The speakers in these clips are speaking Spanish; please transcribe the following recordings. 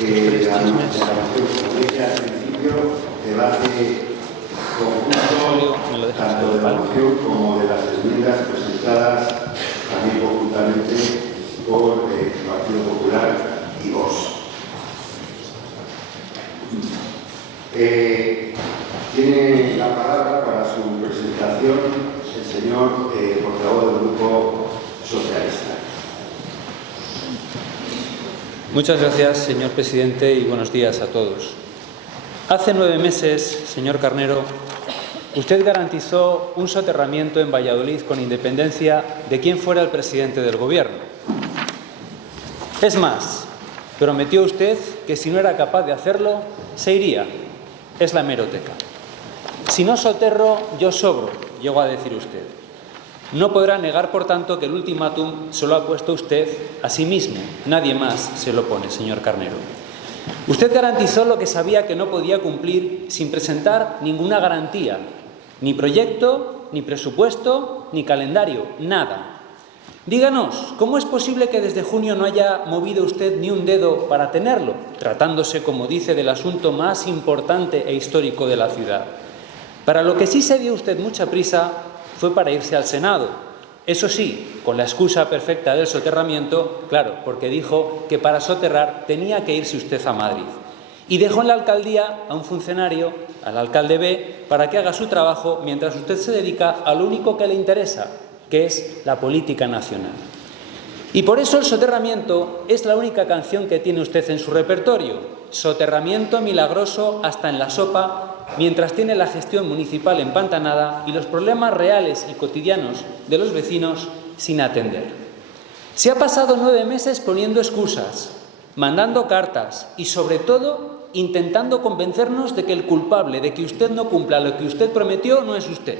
al principio debate conjunto tanto de la moción como de las enmiendas presentadas también conjuntamente por el Partido Popular y Vox. Tiene la palabra para su presentación el señor portavoz del Grupo Socialista. Muchas gracias, señor presidente, y buenos días a todos. Hace 9 meses, señor Carnero, usted garantizó un soterramiento en Valladolid con independencia de quién fuera el presidente del Gobierno. Es más, prometió usted que si no era capaz de hacerlo, se iría. Es la hemeroteca. Si no soterro, yo sobro, llegó a decir usted. No podrá negar, por tanto, que el ultimátum se lo ha puesto usted a sí mismo. Nadie más se lo pone, señor Carnero. Usted garantizó lo que sabía que no podía cumplir sin presentar ninguna garantía. Ni proyecto, ni presupuesto, ni calendario, nada. Díganos, ¿cómo es posible que desde junio no haya movido usted ni un dedo para tenerlo, tratándose, como dice, del asunto más importante e histórico de la ciudad? Para lo que sí se dio usted mucha prisa fue para irse al Senado. Eso sí, con la excusa perfecta del soterramiento, claro, porque dijo que para soterrar tenía que irse usted a Madrid. Y dejó en la alcaldía a un funcionario, al alcalde B, para que haga su trabajo mientras usted se dedica a lo único que le interesa, que es la política nacional. Y por eso el soterramiento es la única canción que tiene usted en su repertorio. Soterramiento milagroso hasta en la sopa, mientras tiene la gestión municipal empantanada y los problemas reales y cotidianos de los vecinos sin atender. Se ha pasado 9 meses poniendo excusas, mandando cartas y, sobre todo, intentando convencernos de que el culpable de que usted no cumpla lo que usted prometió no es usted,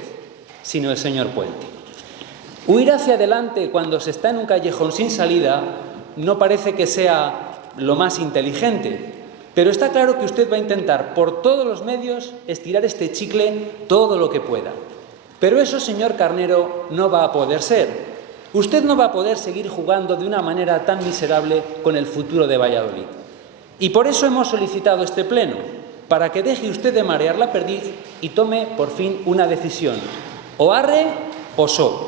sino el señor Puente. Huir hacia adelante cuando se está en un callejón sin salida no parece que sea lo más inteligente, pero está claro que usted va a intentar por todos los medios estirar este chicle todo lo que pueda. Pero eso, señor Carnero, no va a poder ser. Usted no va a poder seguir jugando de una manera tan miserable con el futuro de Valladolid. Y por eso hemos solicitado este pleno, para que deje usted de marear la perdiz y tome por fin una decisión. O arre o so.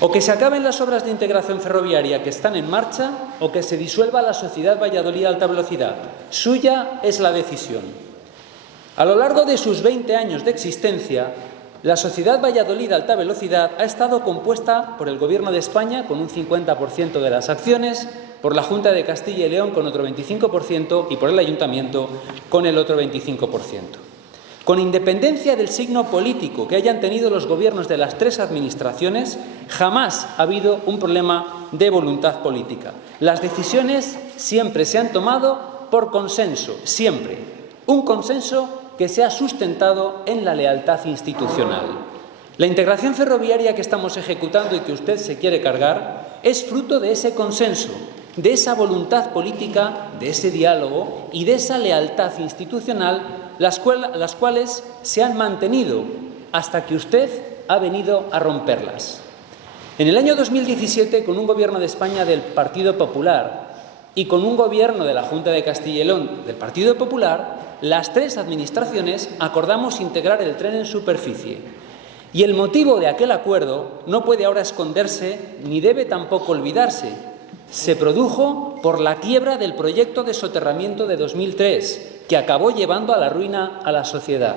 O que se acaben las obras de integración ferroviaria que están en marcha, o que se disuelva la Sociedad Valladolid Alta Velocidad. Suya es la decisión. A lo largo de sus 20 años de existencia, la Sociedad Valladolid Alta Velocidad ha estado compuesta por el Gobierno de España, con un 50% de las acciones, por la Junta de Castilla y León, con otro 25%, y por el Ayuntamiento, con el otro 25%. Con independencia del signo político que hayan tenido los gobiernos de las 3 administraciones, jamás ha habido un problema de voluntad política. Las decisiones siempre se han tomado por consenso, siempre. Un consenso que se ha sustentado en la lealtad institucional. La integración ferroviaria que estamos ejecutando y que usted se quiere cargar es fruto de ese consenso, de esa voluntad política, de ese diálogo y de esa lealtad institucional, las cuales se han mantenido hasta que usted ha venido a romperlas. En el año 2017, con un gobierno de España del Partido Popular y con un gobierno de la Junta de Castilla y León del Partido Popular, las 3 administraciones acordamos integrar el tren en superficie. Y el motivo de aquel acuerdo no puede ahora esconderse ni debe tampoco olvidarse. Se produjo por la quiebra del proyecto de soterramiento de 2003, que acabó llevando a la ruina a la sociedad.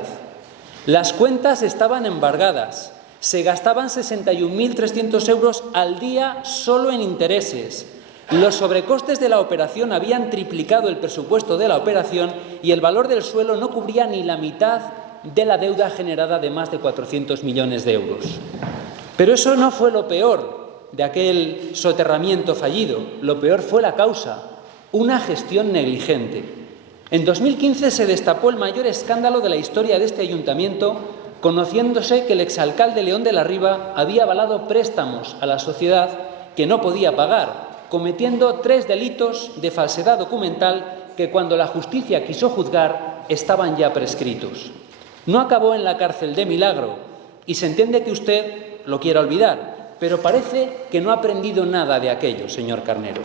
Las cuentas estaban embargadas, se gastaban 61.300 euros al día solo en intereses. Los sobrecostes de la operación habían triplicado el presupuesto de la operación y el valor del suelo no cubría ni la mitad de la deuda generada de más de 400 millones de euros. Pero eso no fue lo peor de aquel soterramiento fallido. Lo peor fue la causa, una gestión negligente. En 2015 se destapó el mayor escándalo de la historia de este ayuntamiento, conociéndose que el exalcalde León de la Riva había avalado préstamos a la sociedad que no podía pagar, cometiendo 3 delitos de falsedad documental que, cuando la justicia quiso juzgar, estaban ya prescritos. No acabó en la cárcel de milagro y se entiende que usted lo quiera olvidar, pero parece que no ha aprendido nada de aquello, señor Carnero.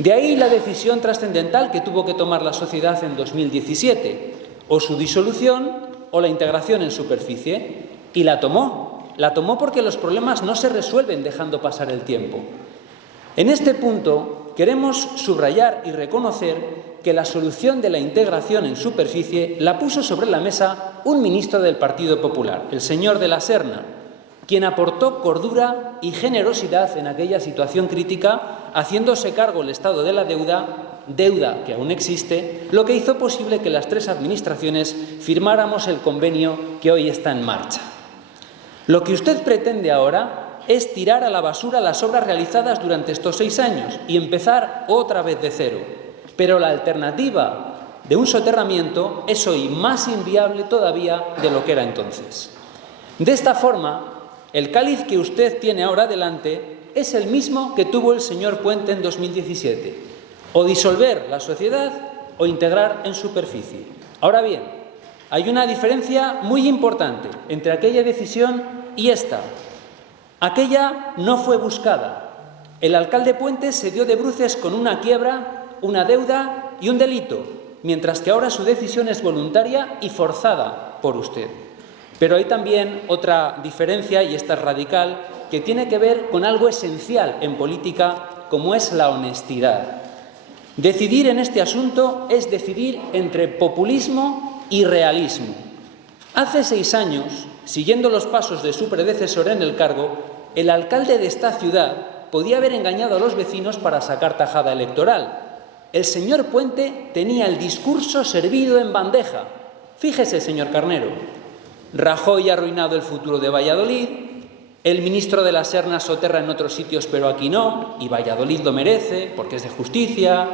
De ahí la decisión trascendental que tuvo que tomar la sociedad en 2017, o su disolución o la integración en superficie, y la tomó porque los problemas no se resuelven dejando pasar el tiempo. En este punto queremos subrayar y reconocer que la solución de la integración en superficie la puso sobre la mesa un ministro del Partido Popular, el señor de la Serna, quien aportó cordura y generosidad en aquella situación crítica, haciéndose cargo el Estado de la deuda que aún existe, lo que hizo posible que las tres administraciones firmáramos el convenio que hoy está en marcha. Lo que usted pretende ahora es tirar a la basura las obras realizadas durante estos 6 años y empezar otra vez de cero. Pero la alternativa de un soterramiento es hoy más inviable todavía de lo que era entonces. De esta forma, el cáliz que usted tiene ahora delante es el mismo que tuvo el señor Puente en 2017, o disolver la sociedad o integrar en superficie. Ahora bien, hay una diferencia muy importante entre aquella decisión y esta. Aquella no fue buscada. El alcalde Puente se dio de bruces con una quiebra, una deuda y un delito, mientras que ahora su decisión es voluntaria y forzada por usted. Pero hay también otra diferencia, y esta es radical, que tiene que ver con algo esencial en política, como es la honestidad. Decidir en este asunto es decidir entre populismo y realismo. Hace 6 años, siguiendo los pasos de su predecesor en el cargo, el alcalde de esta ciudad podía haber engañado a los vecinos para sacar tajada electoral. El señor Puente tenía el discurso servido en bandeja. Fíjese, señor Carnero, Rajoy ha arruinado el futuro de Valladolid, el ministro de la Serna soterra en otros sitios pero aquí no, y Valladolid lo merece porque es de justicia.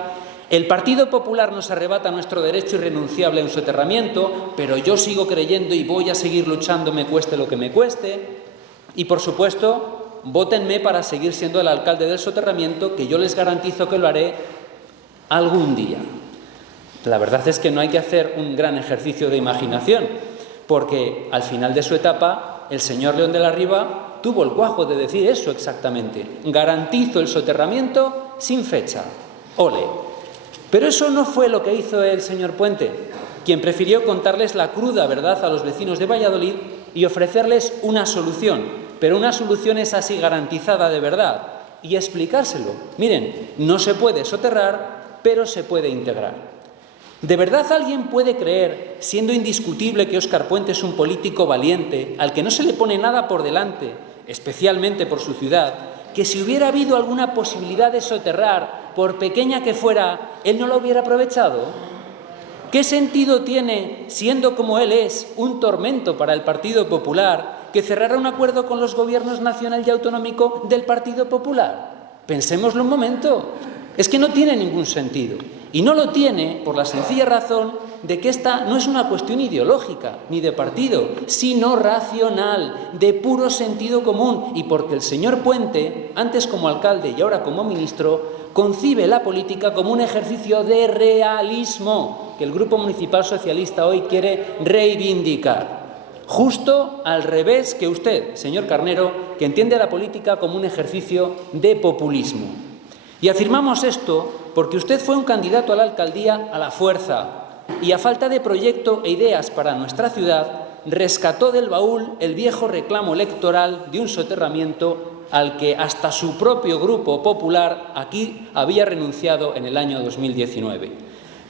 El Partido Popular nos arrebata nuestro derecho irrenunciable a un soterramiento, pero yo sigo creyendo y voy a seguir luchando, me cueste lo que me cueste. Y por supuesto, vótenme para seguir siendo el alcalde del soterramiento, que yo les garantizo que lo haré algún día. La verdad es que no hay que hacer un gran ejercicio de imaginación, porque al final de su etapa el señor León de la Riva tuvo el cuajo de decir eso exactamente: garantizo el soterramiento sin fecha. ¡Ole! Pero eso no fue lo que hizo el señor Puente, quien prefirió contarles la cruda verdad a los vecinos de Valladolid y ofrecerles una solución, pero una solución esa sí garantizada de verdad, y explicárselo. Miren, no se puede soterrar, pero se puede integrar. ¿De verdad alguien puede creer, siendo indiscutible que Óscar Puente es un político valiente, al que no se le pone nada por delante, especialmente por su ciudad, que si hubiera habido alguna posibilidad de soterrar, por pequeña que fuera, él no la hubiera aprovechado? ¿Qué sentido tiene, siendo como él es, un tormento para el Partido Popular, que cerrara un acuerdo con los gobiernos nacional y autonómico del Partido Popular? Pensémoslo un momento. Es que no tiene ningún sentido. Y no lo tiene por la sencilla razón de que esta no es una cuestión ideológica ni de partido, sino racional, de puro sentido común, y porque el señor Puente, antes como alcalde y ahora como ministro, concibe la política como un ejercicio de realismo que el Grupo Municipal Socialista hoy quiere reivindicar. Justo al revés que usted, señor Carnero, que entiende la política como un ejercicio de populismo. Y afirmamos esto porque usted fue un candidato a la alcaldía a la fuerza y, a falta de proyecto e ideas para nuestra ciudad, rescató del baúl el viejo reclamo electoral de un soterramiento al que hasta su propio grupo popular aquí había renunciado en el año 2019.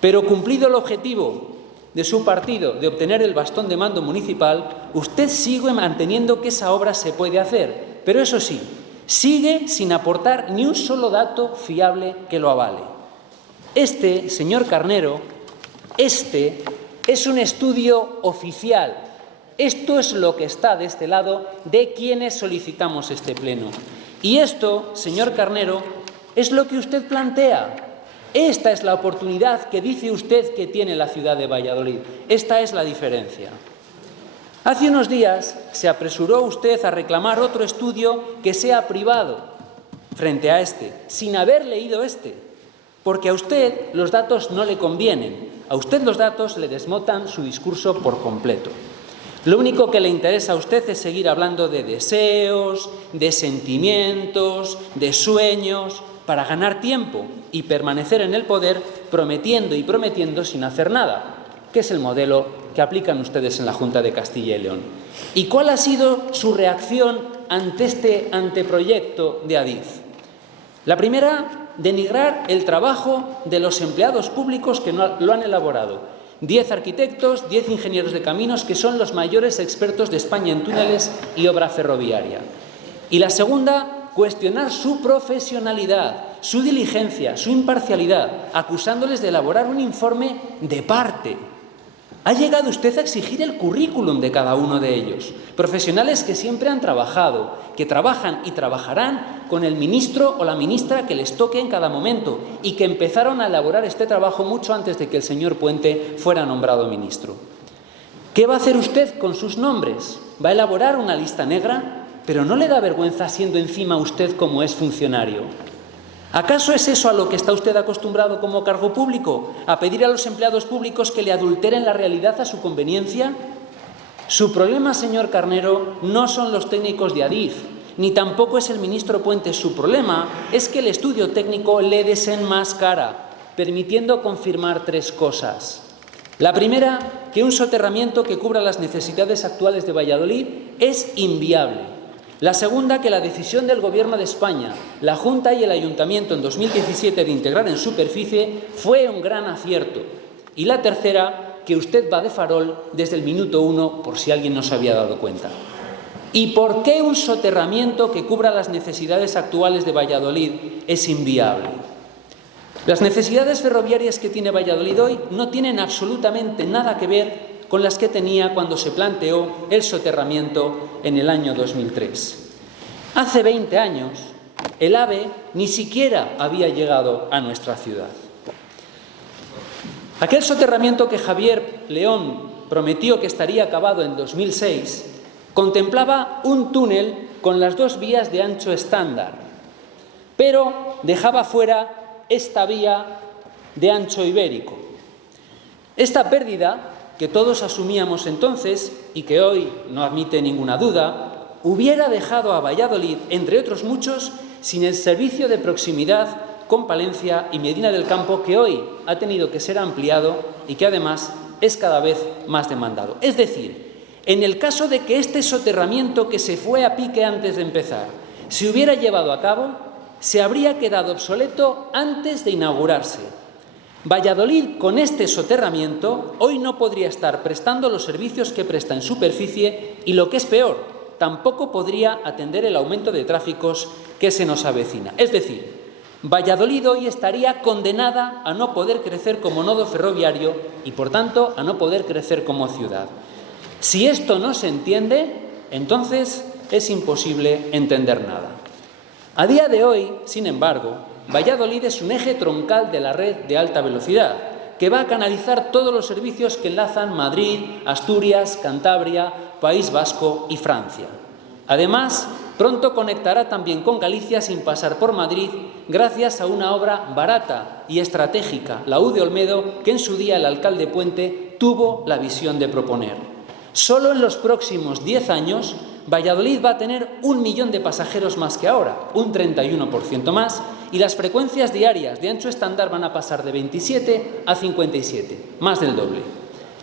Pero cumplido el objetivo de su partido de obtener el bastón de mando municipal, usted sigue manteniendo que esa obra se puede hacer, pero eso sí, sigue sin aportar ni un solo dato fiable que lo avale. Este, señor Carnero, es un estudio oficial. Esto es lo que está de este lado de quienes solicitamos este pleno. Y esto, señor Carnero, es lo que usted plantea. Esta es la oportunidad que dice usted que tiene la ciudad de Valladolid. Esta es la diferencia. Hace unos días se apresuró usted a reclamar otro estudio que sea privado frente a este, sin haber leído este, porque a usted los datos no le convienen. A usted los datos le desmontan su discurso por completo. Lo único que le interesa a usted es seguir hablando de deseos, de sentimientos, de sueños, para ganar tiempo y permanecer en el poder prometiendo y prometiendo sin hacer nada, que es el modelo que aplican ustedes en la Junta de Castilla y León. ¿Y cuál ha sido su reacción ante este anteproyecto de Adif? La primera, denigrar el trabajo de los empleados públicos que lo han elaborado. 10 arquitectos, 10 ingenieros de caminos, que son los mayores expertos de España en túneles y obra ferroviaria. Y la segunda, cuestionar su profesionalidad, su diligencia, su imparcialidad, acusándoles de elaborar un informe de parte. Ha llegado usted a exigir el currículum de cada uno de ellos, profesionales que siempre han trabajado, que trabajan y trabajarán con el ministro o la ministra que les toque en cada momento y que empezaron a elaborar este trabajo mucho antes de que el señor Puente fuera nombrado ministro. ¿Qué va a hacer usted con sus nombres? ¿Va a elaborar una lista negra? ¿Pero no le da vergüenza siendo encima usted como es funcionario? ¿Acaso es eso a lo que está usted acostumbrado como cargo público? ¿A pedir a los empleados públicos que le adulteren la realidad a su conveniencia? Su problema, señor Carnero, no son los técnicos de Adif, ni tampoco es el ministro Puente. Su problema es que el estudio técnico le desenmascara, permitiendo confirmar 3 cosas. La primera, que un soterramiento que cubra las necesidades actuales de Valladolid es inviable. La segunda, que la decisión del Gobierno de España, la Junta y el Ayuntamiento en 2017 de integrar en superficie fue un gran acierto. Y la tercera, que usted va de farol desde el minuto 1, por si alguien no se había dado cuenta. ¿Y por qué un soterramiento que cubra las necesidades actuales de Valladolid es inviable? Las necesidades ferroviarias que tiene Valladolid hoy no tienen absolutamente nada que ver con las que tenía cuando se planteó el soterramiento en el año 2003. Hace 20 años, el AVE ni siquiera había llegado a nuestra ciudad. Aquel soterramiento que Javier León prometió que estaría acabado en 2006 contemplaba un túnel con las 2 vías de ancho estándar, pero dejaba fuera esta vía de ancho ibérico. Esta pérdida, que todos asumíamos entonces y que hoy no admite ninguna duda, hubiera dejado a Valladolid, entre otros muchos, sin el servicio de proximidad con Palencia y Medina del Campo, que hoy ha tenido que ser ampliado y que además es cada vez más demandado. Es decir, en el caso de que este soterramiento, que se fue a pique antes de empezar, se hubiera llevado a cabo, se habría quedado obsoleto antes de inaugurarse. Valladolid, con este soterramiento, hoy no podría estar prestando los servicios que presta en superficie y, lo que es peor, tampoco podría atender el aumento de tráficos que se nos avecina. Es decir, Valladolid hoy estaría condenada a no poder crecer como nodo ferroviario y, por tanto, a no poder crecer como ciudad. Si esto no se entiende, entonces es imposible entender nada. A día de hoy, sin embargo, Valladolid es un eje troncal de la red de alta velocidad, que va a canalizar todos los servicios que enlazan Madrid, Asturias, Cantabria, País Vasco y Francia. Además, pronto conectará también con Galicia sin pasar por Madrid, gracias a una obra barata y estratégica, la U de Olmedo, que en su día el alcalde Puente tuvo la visión de proponer. Solo en los próximos 10 años, Valladolid va a tener 1 millón de pasajeros más que ahora, un 31% más, y las frecuencias diarias de ancho estándar van a pasar de 27 a 57, más del doble.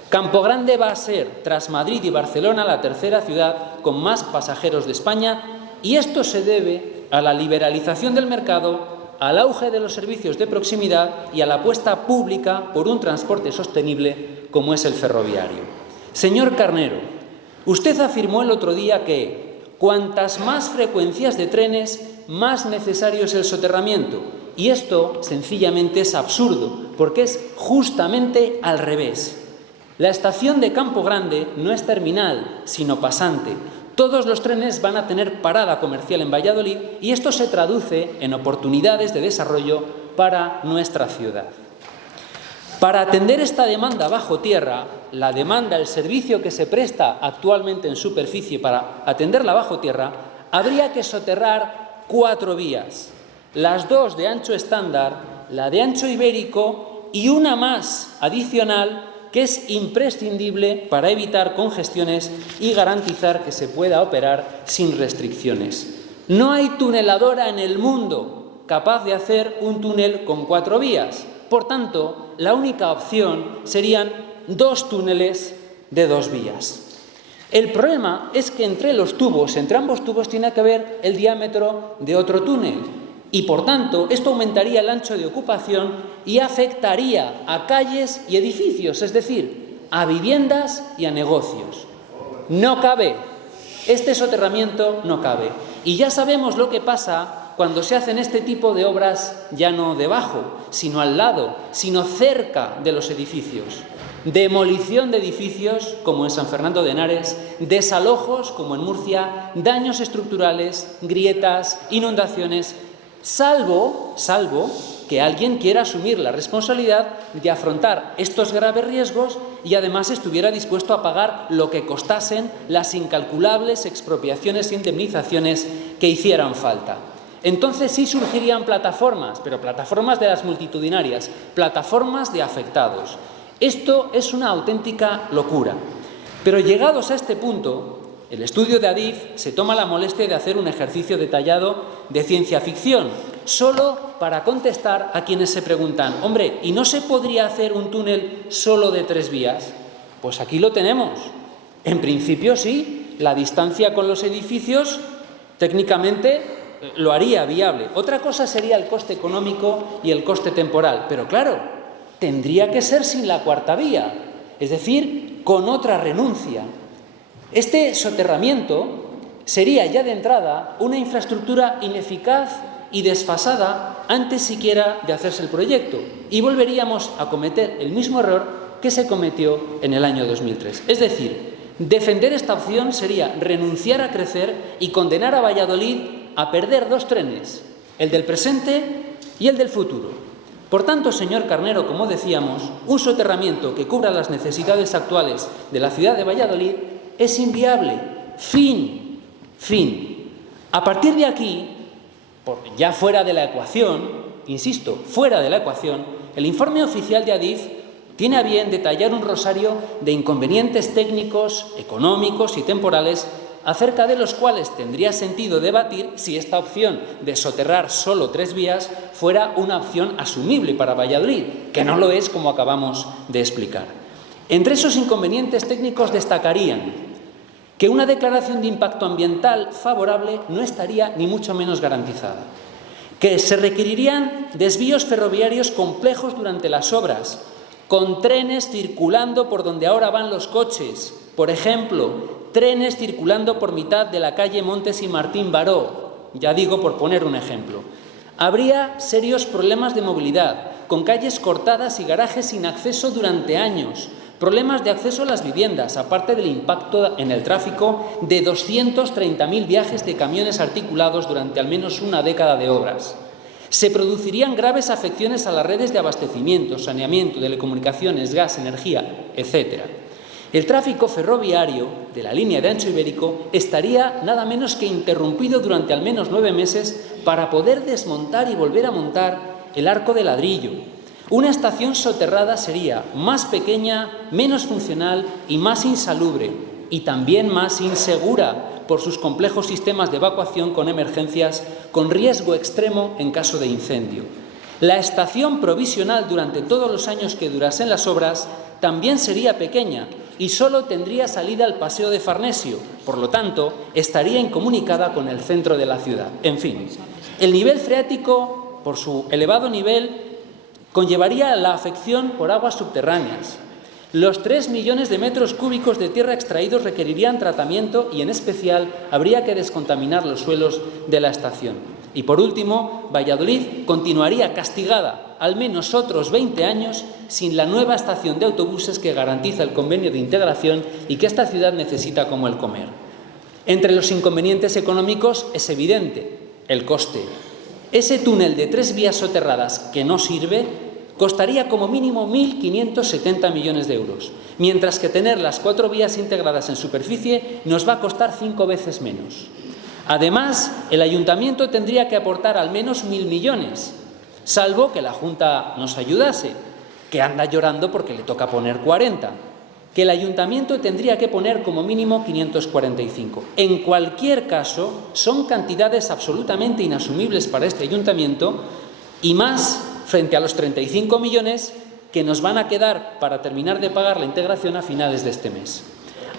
Campo Grande va a ser, tras Madrid y Barcelona, la tercera ciudad con más pasajeros de España, y esto se debe a la liberalización del mercado, al auge de los servicios de proximidad y a la apuesta pública por un transporte sostenible como es el ferroviario. Señor Carnero, usted afirmó el otro día que cuantas más frecuencias de trenes, más necesario es el soterramiento. Y esto sencillamente es absurdo, porque es justamente al revés. La estación de Campo Grande no es terminal, sino pasante. Todos los trenes van a tener parada comercial en Valladolid y esto se traduce en oportunidades de desarrollo para nuestra ciudad. Para atender esta demanda bajo tierra, la demanda, el servicio que se presta actualmente en superficie para atenderla bajo tierra, habría que soterrar 4 vías, las 2 de ancho estándar, la de ancho ibérico y una más adicional que es imprescindible para evitar congestiones y garantizar que se pueda operar sin restricciones. No hay tuneladora en el mundo capaz de hacer un túnel con 4 vías. Por tanto, la única opción serían 2 túneles de 2 vías. El problema es que entre ambos tubos tiene que haber el diámetro de otro túnel y, por tanto, esto aumentaría el ancho de ocupación y afectaría a calles y edificios, es decir, a viviendas y a negocios. No cabe. Este soterramiento no cabe. Y ya sabemos lo que pasa cuando se hacen este tipo de obras ya no debajo, sino al lado, sino cerca de los edificios. Demolición de edificios, como en San Fernando de Henares, desalojos, como en Murcia, daños estructurales, grietas, inundaciones, salvo que alguien quiera asumir la responsabilidad de afrontar estos graves riesgos y además estuviera dispuesto a pagar lo que costasen las incalculables expropiaciones e indemnizaciones que hicieran falta. Entonces sí surgirían plataformas, pero plataformas de las multitudinarias, plataformas de afectados. Esto es una auténtica locura. Pero llegados a este punto, el estudio de Adif se toma la molestia de hacer un ejercicio detallado de ciencia ficción, solo para contestar a quienes se preguntan, hombre, ¿y no se podría hacer un túnel solo de 3 vías? Pues aquí lo tenemos. En principio sí, la distancia con los edificios técnicamente lo haría viable. Otra cosa sería el coste económico y el coste temporal, pero claro, tendría que ser sin la 4ª vía, es decir, con otra renuncia. Este soterramiento sería ya de entrada una infraestructura ineficaz y desfasada antes siquiera de hacerse el proyecto y volveríamos a cometer el mismo error que se cometió en el año 2003. Es decir, defender esta opción sería renunciar a crecer y condenar a Valladolid a perder 2 trenes, el del presente y el del futuro. Por tanto, señor Carnero, como decíamos, un soterramiento que cubra las necesidades actuales de la ciudad de Valladolid es inviable. Fin. A partir de aquí, ya fuera de la ecuación, insisto, fuera de la ecuación, el informe oficial de Adif tiene a bien detallar un rosario de inconvenientes técnicos, económicos y temporales acerca de los cuales tendría sentido debatir si esta opción de soterrar solo 3 vías fuera una opción asumible para Valladolid, que no lo es, como acabamos de explicar. Entre esos inconvenientes técnicos destacarían que una declaración de impacto ambiental favorable no estaría ni mucho menos garantizada, que se requerirían desvíos ferroviarios complejos durante las obras, con trenes circulando por donde ahora van los coches, por ejemplo, trenes circulando por mitad de la calle Montes y Martín Baró, ya digo por poner un ejemplo. Habría serios problemas de movilidad, con calles cortadas y garajes sin acceso durante años, problemas de acceso a las viviendas, aparte del impacto en el tráfico de 230.000 viajes de camiones articulados durante al menos una década de obras. Se producirían graves afecciones a las redes de abastecimiento, saneamiento, telecomunicaciones, gas, energía, etc. El tráfico ferroviario de la línea de ancho ibérico estaría nada menos que interrumpido durante al menos 9 meses para poder desmontar y volver a montar el arco de ladrillo. Una estación soterrada sería más pequeña, menos funcional y más insalubre, y también más insegura por sus complejos sistemas de evacuación con emergencias con riesgo extremo en caso de incendio. La estación provisional durante todos los años que durasen las obras también sería pequeña y solo tendría salida al Paseo de Farnesio, por lo tanto, estaría incomunicada con el centro de la ciudad. En fin, el nivel freático, por su elevado nivel, conllevaría la afección por aguas subterráneas. Los 3 millones de metros cúbicos de tierra extraídos requerirían tratamiento y, en especial, habría que descontaminar los suelos de la estación. Y, por último, Valladolid continuaría castigada al menos otros 20 años sin la nueva estación de autobuses que garantiza el convenio de integración y que esta ciudad necesita como el comer. Entre los inconvenientes económicos es evidente el coste. Ese túnel de 3 vías soterradas que no sirve costaría como mínimo 1.570 millones de euros, mientras que tener las 4 vías integradas en superficie nos va a costar 5 veces menos. Además, el ayuntamiento tendría que aportar al menos 1.000 millones, salvo que la Junta nos ayudase, que anda llorando porque le toca poner 40. que el ayuntamiento tendría que poner como mínimo 545. En cualquier caso, son cantidades absolutamente inasumibles para este ayuntamiento y más frente a los 35 millones que nos van a quedar para terminar de pagar la integración a finales de este mes.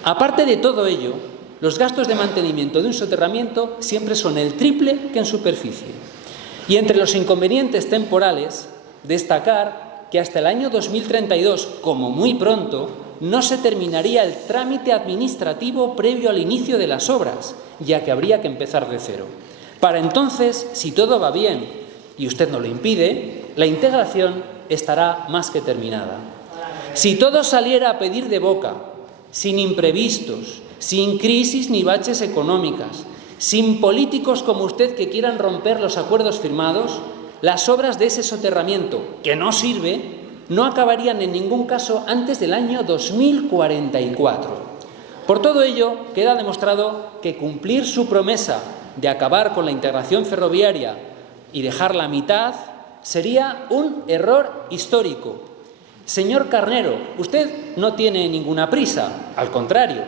Aparte de todo ello, los gastos de mantenimiento de un soterramiento siempre son el triple que en superficie. Y entre los inconvenientes temporales, destacar que hasta el año 2032, como muy pronto, no se terminaría el trámite administrativo previo al inicio de las obras, ya que habría que empezar de cero. Para entonces, si todo va bien y usted no lo impide, la integración estará más que terminada. Si todo saliera a pedir de boca, sin imprevistos, sin crisis ni baches económicas, sin políticos como usted que quieran romper los acuerdos firmados, las obras de ese soterramiento, que no sirve, no acabarían en ningún caso antes del año 2044. Por todo ello, queda demostrado que cumplir su promesa de acabar con la integración ferroviaria y dejarla a mitad sería un error histórico. Señor Carnero, usted no tiene ninguna prisa, al contrario,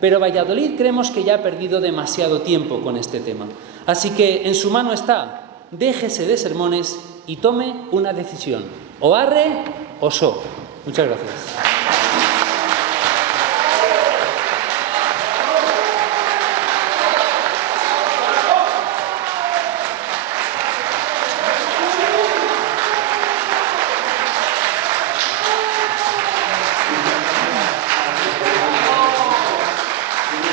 pero Valladolid creemos que ya ha perdido demasiado tiempo con este tema. Así que en su mano está, déjese de sermones y tome una decisión. O arre o so. Muchas gracias.